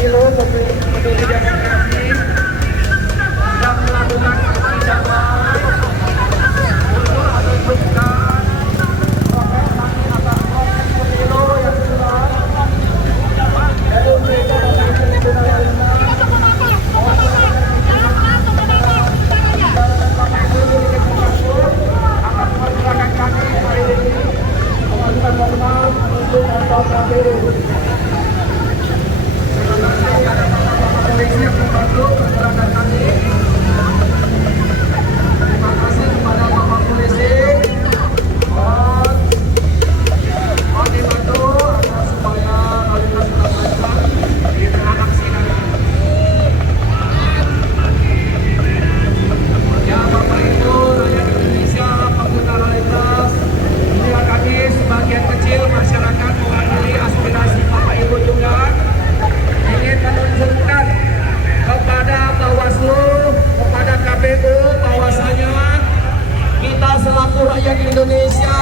pemilu, peduli demokrasi yang melakukan aksi damai untuk menunjukkan proses kami atas proses pemilu yang curang dan mereka dari Indonesia. Polisi yang membantu pergerakan kami. Terima kasih kepada Bapak Polisi dan dibantu agar supaya lalu lintas tetap lancar di tengah aksi kami. Ya Bapak Ibu, rakyat Indonesia, pengguna lalu lintas, inilah kami sebagian kecil masyarakat mewakili aspirasi Bapak Ibu juga ingin menunjukkan kepada Bawaslu, kepada KPU bahwasanya kita selaku rakyat Indonesia,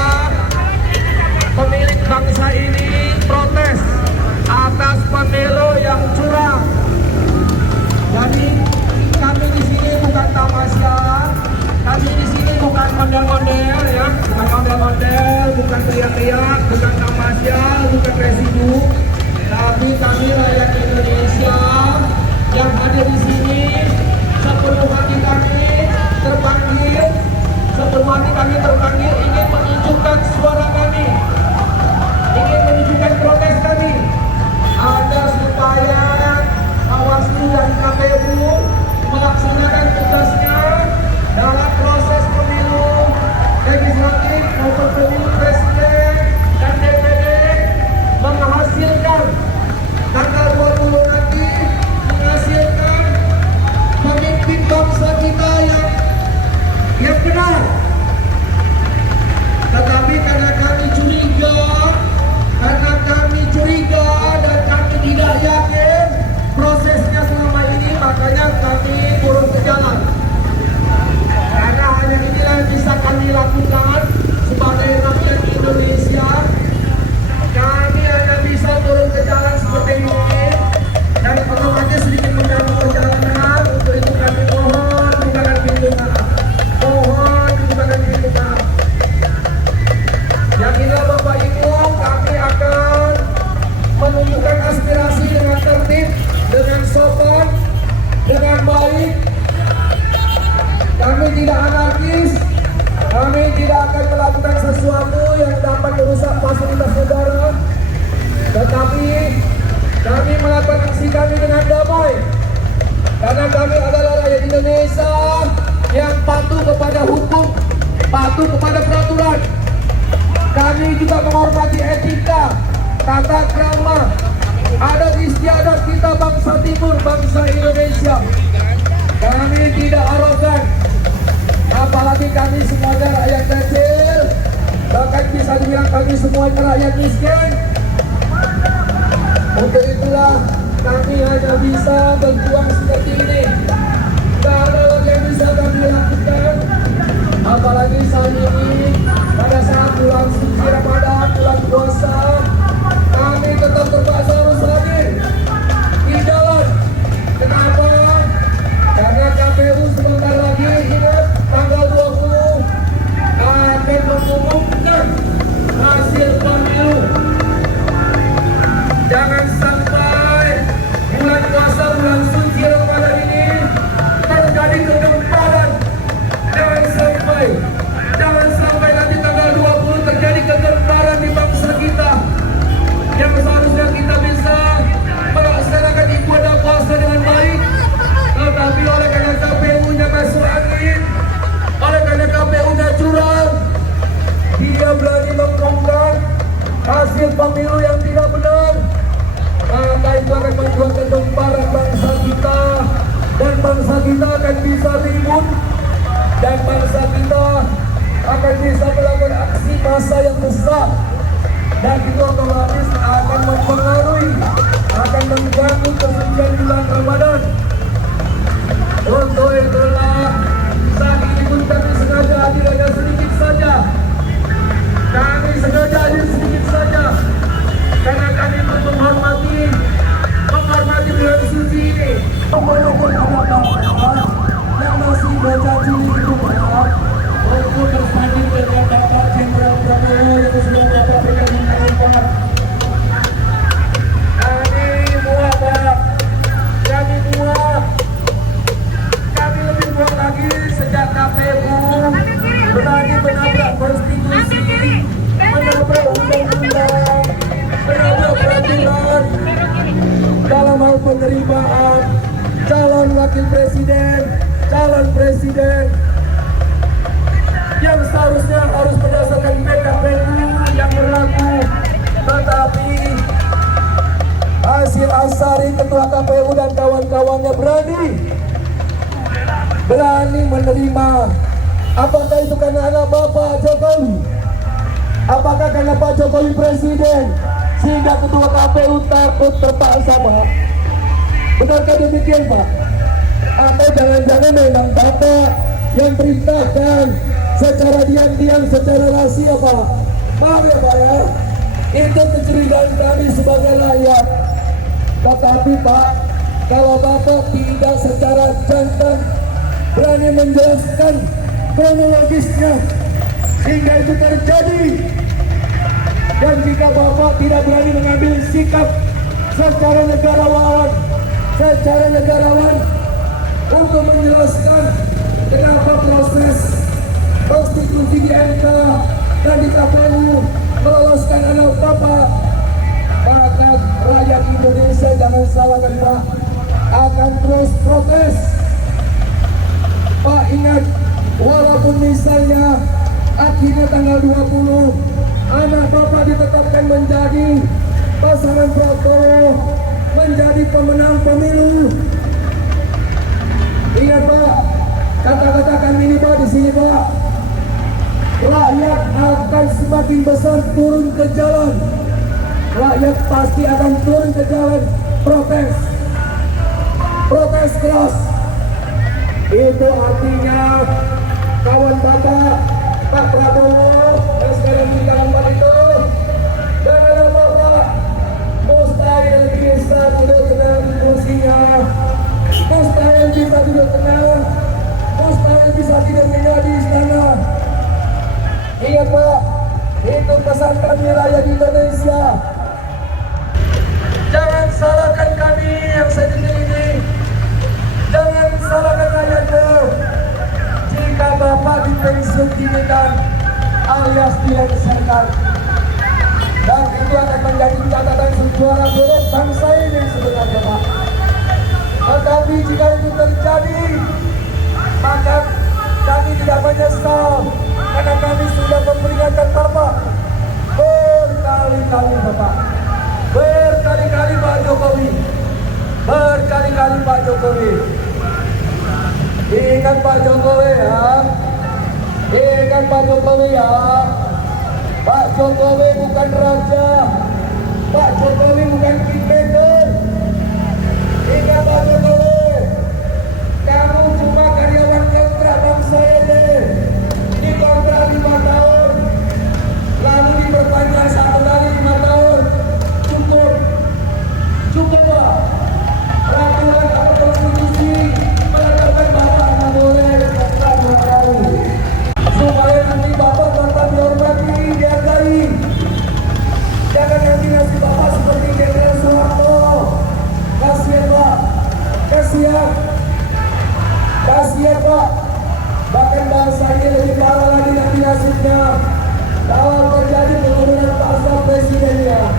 pemilik bangsa ini protes atas pemilu yang curang. Jadi kami di sini bukan tamasya, kami di sini bukan mondel-mondel ya, bukan mondel-mondel, bukan teriak-teriak, bukan tamasya, bukan residu. Tapi kami rakyat Indonesia yang ada di sini, sepenuh hati kami terpanggil, ingin menunjukkan suara kami, ingin menunjukkan protes kami, agar supaya Bawaslu dan KPU melaksanakan tugasnya dalam proses pemilu legislatif maupun pemilu presiden dan DPD, menghasilkan tanggal 20 nanti, menghasilkan pemimpin bangsa kita yang benar. Tetapi karena kami curiga dan kami tidak yakin prosesnya selama ini, makanya kami turun ke jalan. Karena hanya inilah yang bisa kami lakukan sebagai rakyat Indonesia. Kami hanya bisa turun ke jalan seperti ini dan otomatis sedikit mengganggu perjalanan. Untuk itu kami mohon bukakan pintu maaf. Yakinlah Bapak Ibu, kami akan menunjukkan aspirasi dengan tertib, dengan sopan, dengan baik. Kami tidak anarkis, kami tidak akan melakukan sesuatu yang dapat merusak fasilitas negara. Tetapi kami melakukan aksi kami dengan damai, karena kami adalah rakyat Indonesia yang patuh kepada hukum, patuh kepada peraturan. Kami juga menghormati etika, tata krama, adat istiadat kita bangsa Timur, bangsa Indonesia. Kami tidak arogan, apalagi kami semuanya rakyat kecil, bahkan bisa dibilang kami semuanya rakyat miskin. Untuk itulah kami hanya bisa berjuang seperti ini. Tidak ada lagi yang bisa kami lakukan, apalagi saat ini pada saat bulan suci Ramadan, bulan puasa, kami tetap terpaksa harus hadir di jalan. Kenapa? Karena KPU sebentar lagi, ingat, tanggal 20 akan mengumumkan hasil pemilu. Jangan sampai bulan puasa, bulan suci Ramadan ini terjadi kegemparan. Jangan sampai nanti tanggal 20 terjadi kegemparan di bangsa kita, yang seharusnya kita bisa melaksanakan ibadah puasa dengan baik. Tetapi oleh karena KPU-nya masuk angin, oleh karena KPU-nya curang, dia berani mengumumkan hasil pemilu yang tidak benar, maka itu akan membuat kegemparan bangsa kita, dan bangsa kita akan bisa ribut, dan bangsa kita akan bisa melakukan aksi massa yang besar, dan itu otomatis akan mempengaruhi, akan mengganggu kesucian bulan Ramadan. Untuk itulah saat ini pun kami sengaja hadir hanya sedikit saja. Kami sengaja hadir sedikit saja karena kami menghormati bulan Asari Ketua KPU dan kawan-kawannya berani menerima. Apakah itu karena anak Bapak Jokowi? Apakah karena Pak Jokowi presiden sehingga Ketua KPU takut terpaksa, Pak? Benarkah demikian, Pak? Atau jangan-jangan memang Bapak yang perintahkan secara diam-diam, secara rahasia, Pak? Maaf ya, Pak ya, itu kecurigaan kami sebagai rakyat. Tetapi Pak, kalau Bapak tidak secara jantan berani menjelaskan kronologisnya sehingga itu terjadi, dan jika Bapak tidak berani mengambil sikap secara negarawan untuk menjelaskan kenapa proses konstitusi di MK dan di KPU meloloskan anak Bapak, maka rakyat Indonesia, jangan salahkan Pak, akan terus protes. Pak ingat, walaupun misalnya akhirnya tanggal 20 anak Bapak ditetapkan menjadi pasangan Prabowo, menjadi pemenang pemilu. Ingat Pak, kata-kata kami ini Pak di sini Pak, rakyat akan semakin besar turun ke jalan. Rakyat pasti akan turun ke jalan, protes keras. Itu artinya kawan Bapak Pak Prabowo yang sekarang di dalam itu, dan anak Bapak mustahil bisa duduk tenang di kursinya, mustahil bisa duduk tenang, mustahil bisa tidur nyenyak di istana. Ingat Pak, itu pesan kami rakyat Indonesia. Jangan salahkan kami yang sedikit ini, jangan salahkan rakyatnya. Jika Bapak dipensiun dinikan alias dilengsarkan, dan itu akan menjadi catatan sejarah buruk bangsa ini sebenarnya Pak. Tetapi jika itu terjadi, maka kami tidak menyesal, karena kami sudah memperingatkan Bapak berkali-kali Bapak, berkali-kali Pak Jokowi, berkali-kali Pak Jokowi. Ingat Pak Jokowi ya, ingat Pak Jokowi ya. Pak Jokowi bukan raja, Pak Jokowi bukan kingmaker. Ingat Pak Jokowi, kamu cuma karyawan kontrak bangsa ini. Ini kontrak 5 tahun, lalu diperpanjang 1 kali 5 tahun. Cukup Pak. Peraturan atau konstitusi mengatakan Bapak tak boleh kontrak 2 kali, supaya nanti Bapak tetap dihormati, dihargai. Jangan nanti nasib Bapak seperti Jenderal Soeharto. Kasihan Pak, kasihan Pak. Bahkan bangsa ini lebih parah lagi nanti nasibnya kalau terjadi penurunan pangkat presidennya.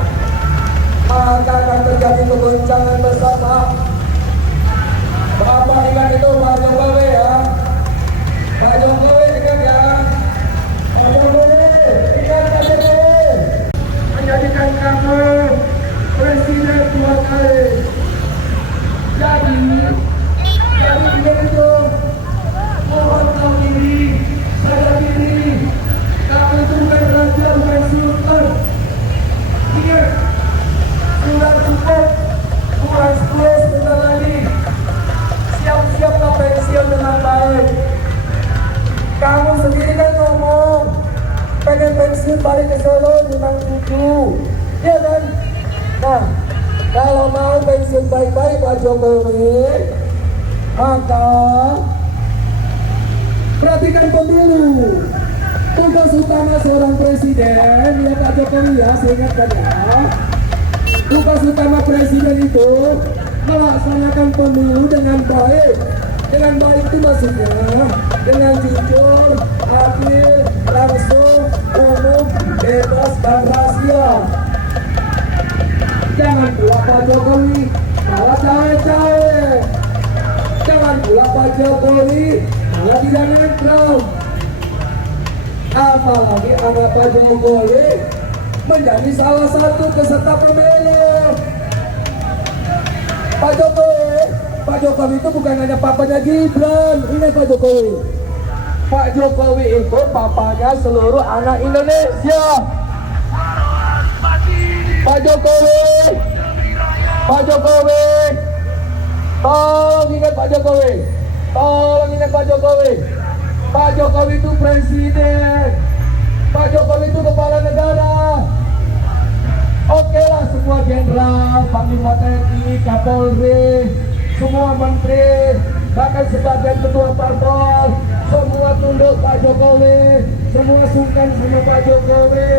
Maka akan terjadi kegoncangan besar Pak. Bapak ingat itu Pak Jokowi ya, Pak Jokowi ingat ya, Pak Jokowi ingat, Pak Jokowi menjadikan kamu presiden 2 kali. Jadi begitu, mohon tahu diri, sadar diri, kamu itu bukan raja, bukan sultan. Ingat, sudah cukup, kurang 10 sebentar lagi. Siap-siaplah pensiun dengan baik. Kamu sendiri kan ngomong pengen pensiun balik ke Solo dengan cucu, ya kan? Nah, kalau mau pensiun baik-baik Pak Jokowi, maka perhatikan pemilu. Tugas utama seorang presiden, ya Pak Jokowi ya, saya ingatkan ya. Tugas utama presiden itu melaksanakan pemilu dengan baik. Dengan baik itu maksudnya dengan jujur, adil, langsung, umum, bebas, dan rahasia. Jangan pula Pak Jokowi malah cawe-cawe. Jangan pula Pak Jokowi malah tidak netral. Apalagi anak Pak Jokowi menjadi salah satu peserta pemilu. Pak Jokowi, Pak Jokowi itu bukan hanya papanya Gibran, ini Pak Jokowi. Pak Jokowi itu papanya seluruh anak Indonesia. Pak Jokowi, Pak Jokowi, tolong ingat Pak Jokowi, tolong ingat Pak Jokowi. Pak Jokowi itu presiden, Pak Jokowi itu kepala negara. Oke lah, semua jenderal, panglima TNI, Kapolri, semua menteri, bahkan sebagian ketua parpol, semua tunduk Pak Jokowi, semua sungkan sama Pak Jokowi.